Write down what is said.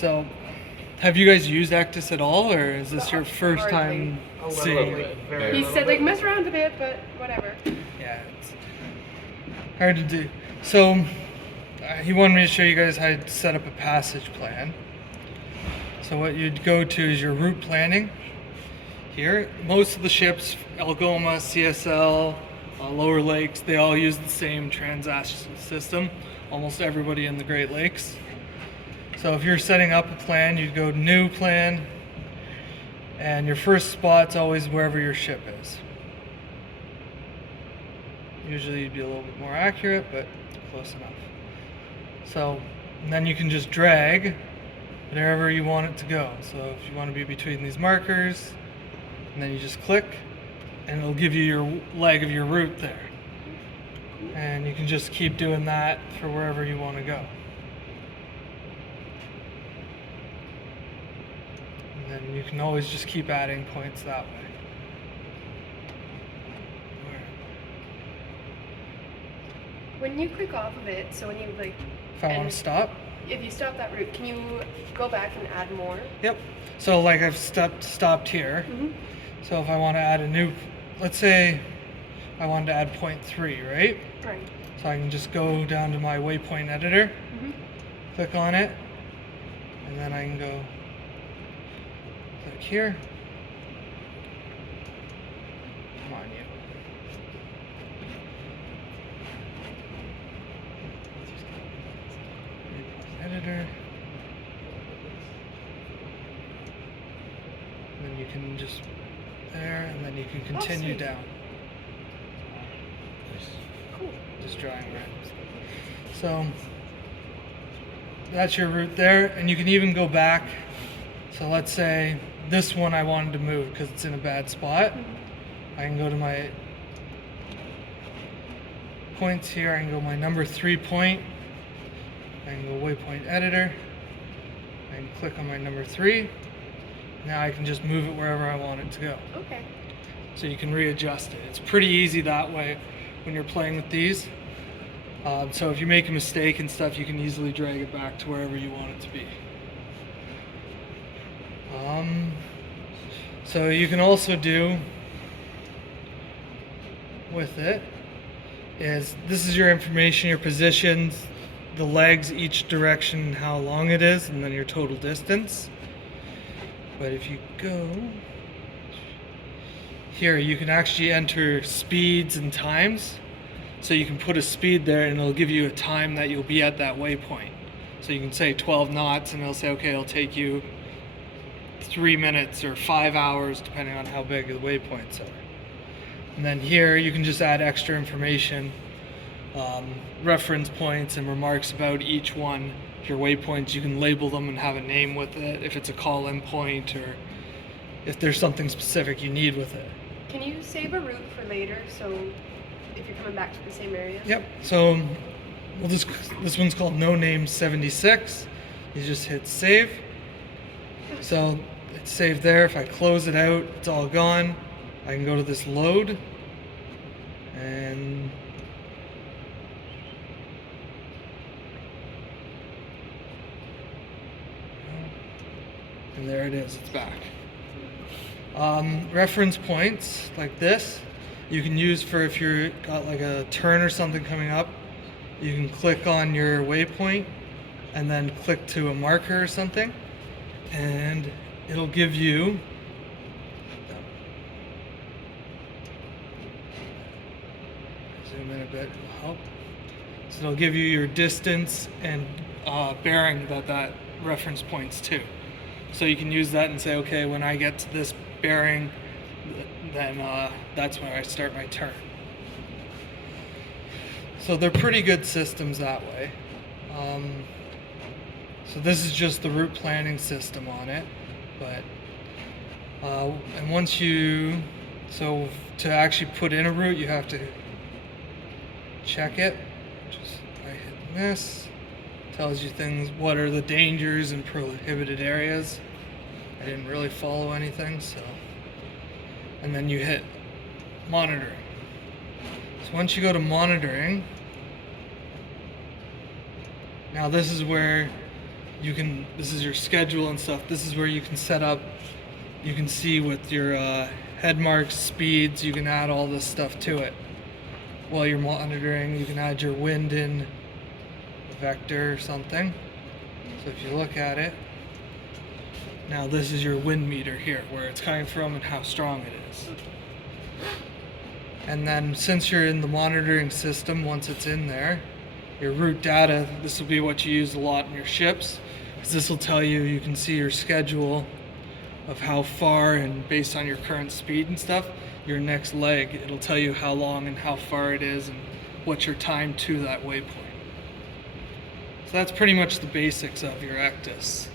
So, have you guys used Ecdis at all, or is this your first Hardly. time A little seeing bit, it? very He little said bit. like mess around a bit, but whatever. Yeah, it's hard to do. So, he wanted me to show you guys how to set up a passage plan. So what you'd go to is your route planning. Here, most of the ships, Algoma, CSL, Lower Lakes, they all use the same transaction system. Almost everybody in the Great Lakes. So if you're setting up a plan, you'd go new plan, and your first spot's always wherever your ship is. Usually you'd be a little bit more accurate, but close enough. So, and then you can just drag wherever you want it to go. So if you want to be between these markers, and then you just click, and it'll give you your leg of your route there. And you can just keep doing that for wherever you want to go. And then you can always just keep adding points that way. When you click off of it, so when you like, If I want to stop. if you stop that route, can you go back and add more? Yep. So like I've stopped here. Mm-hmm. So if I want to add a new, let's say I wanted to add point 3, right? Right. So I can just go down to my waypoint editor, Mm-hmm. click on it, and then I can go click here. Come on, you. Waypoint editor. And then you can just there, and then you can continue sweet. down. Cool. Just drawing random stuff. So that's your route there, and you can even go back. So let's say this one I wanted to move because it's in a bad spot. I can go to my points here. I can go my number 3 point. I can go waypoint editor. I can click on my number 3. Now I can just move it wherever I want it to go. Okay. So you can readjust it. It's pretty easy that way when you're playing with these. So if you make a mistake and stuff, you can easily drag it back to wherever you want it to be. So you can also do with it is this is your information, your positions, the legs, each direction, how long it is, and then your total distance. But if you go here, you can actually enter speeds and times. So you can put a speed there and it'll give you a time that you'll be at that waypoint. So you can say 12 knots and it'll say, okay, it'll take you 3 minutes or 5 hours, depending on how big the waypoints are. And then here you can just add extra information, reference points and remarks about each one. Your waypoints, you can label them and have a name with it if it's a call-in point or if there's something specific you need with it. Can you save a route for later? So if you're coming back to the same area? Yep. So this one's called No Name 76. You just hit save. So it's saved there. If I close it out, it's all gone. I can go to this load and there it is, it's back. Reference points like this you can use for if you've got like a turn or something coming up. You can click on your waypoint and then click to a marker or something, and it'll give you zoom in a bit, it'll help. So it'll give you your distance and bearing that reference points to. So you can use that and say, okay, when I get to this bearing, then that's when I start my turn. So they're pretty good systems that way. So this is just the route planning system on it, but and once you, so to actually put in a route, you have to check it. Just by hitting this, tells you things, what are the dangers and prohibited areas. I didn't really follow anything, so. And then you hit monitoring. So once you go to monitoring, now this is where this is your schedule and stuff. This is where you can set up, you can see with your head marks, speeds, you can add all this stuff to it. While you're monitoring, you can add your wind in a vector or something. So if you look at it, now this is your wind meter here, where it's coming from and how strong it is. And then since you're in the monitoring system, once it's in there, your route data, this will be what you use a lot in your ships, because this will tell you, you can see your schedule of how far, and based on your current speed and stuff, your next leg, it'll tell you how long and how far it is and what's your time to that waypoint. So that's pretty much the basics of your Ecdis.